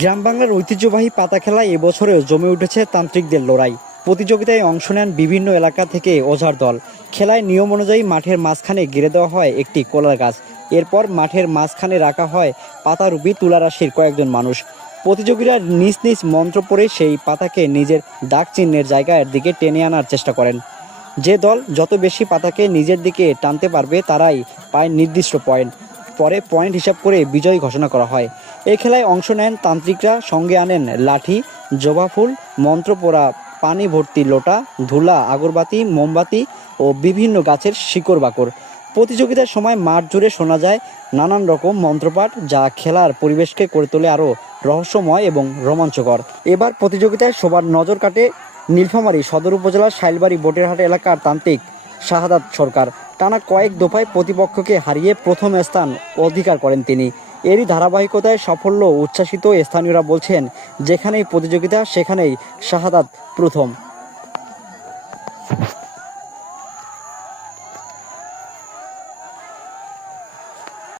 গ্রাম বাংলার ঐতিহ্যবাহী পাতা খেলায় এবছরেও জমে উঠেছে তান্ত্রিকদের লড়াই। প্রতিযোগিতায় অংশ নেন বিভিন্ন এলাকা থেকে ওঝার দল। খেলায় নিয়ম অনুযায়ী মাঠের মাঝখানে গেড়ে দেওয়া হয় একটি কলার গাছ। এরপর মাঠের মাঝখানে রাখা হয় পাতারূপী তুলারাশির কয়েকজন মানুষ। প্রতিযোগীরা নিজ নিজ মন্ত্র পড়ে সেই পাতাকে নিজের দাগ চিহ্নের জায়গার দিকে টেনে আনার চেষ্টা করেন। যে দল যত বেশি পাতাকে নিজের দিকে টানতে পারবে, তারাই পায় নির্দিষ্ট পয়েন্ট। পরে পয়েন্ট হিসাব করে বিজয় ঘোষণা করা হয়। এই খেলায় অংশ নেন তান্ত্রিকরা, সঙ্গে আনেন লাঠি, জবা ফুল, মন্ত্রপোড়া, পানি ভর্তি লোটা, ধুলা, আগরবাতি, মোমবাতি ও বিভিন্ন গাছের শিকড় বাকড় প্রতিযোগিতার সময় মাঠ জুড়ে শোনা যায় নানান রকম মন্ত্রপাঠ যা খেলার পরিবেশকে করে তোলে আরও রহস্যময় এবং রোমাঞ্চকর। এবার প্রতিযোগিতায় সবার নজর কাটে নীলফামারী সদর উপজেলার শাইলবাড়ি বোটেরহাট এলাকার তান্ত্রিক শাহাদাত সরকার। টানা কয়েক দফায় প্রতিপক্ষকে হারিয়ে প্রথম স্থান অধিকার করেন তিনি। এরই ধারাবাহিকতায় সাফল্য উচ্ছ্বাসিত স্থানীয়রা বলছেন, যেখানেই প্রতিযোগিতা, সেখানেই শাহাদাত প্রথম।